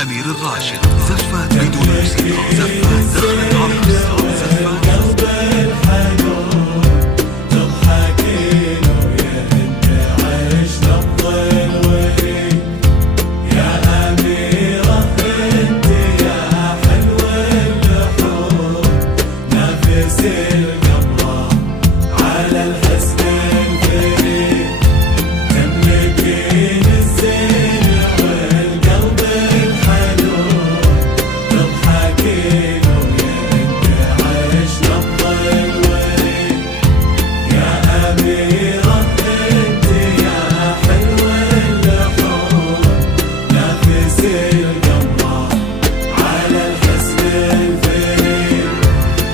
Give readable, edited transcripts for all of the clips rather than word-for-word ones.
سمير الراشد. زفات بدون موسيقى، زفات دخلت على الأقصى، زفات قلب الحلو تضحكي له يا انت عشنا بضلوي يا أميرة انت يا حلو اللحوم نفس القمرة على الحسن الفريد تملكين الزين والقلب الحلو تضحكي له يا انت عشنا بضلوي يا أميرة انت يا حلو اللحوم نفس القمرة على الحسن الفريد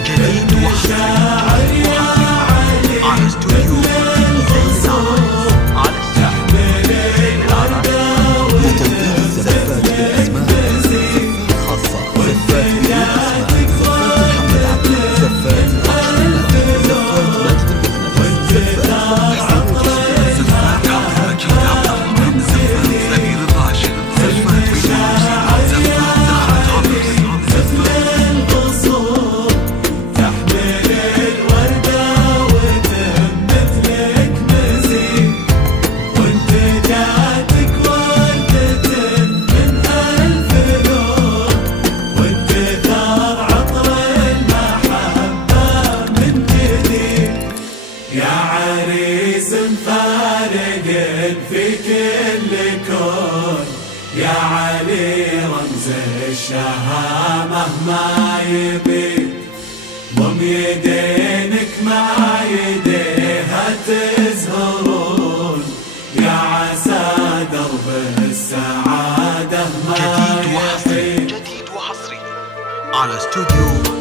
جديد الشاعر يا علي على استوديو على تحمل الوردة زفات بالأسماء، زفات خاصة، زفات بالأسماء، زفات محمد عبد، زفات راشد، زفات ماجد المهند، زفات زفات عبد المجيد عبد الرحمن، زفات سمير الراشد. زفات بدون موسيقى، زفات دخلت على الأقصى، زفات القصور تحمل الوردة وتهمت لك مزيد وانت جاتك وردة من ألف لون وانت ثار عطر المحبة من جديد يا عريس مفارق في كل كون يا علي رمز الشهامة ما يبيد ضم يدينك مع يديها تزهرون يا عسى درب السعادة ما جديد وحصري، يحيد جديد وحصري على استوديو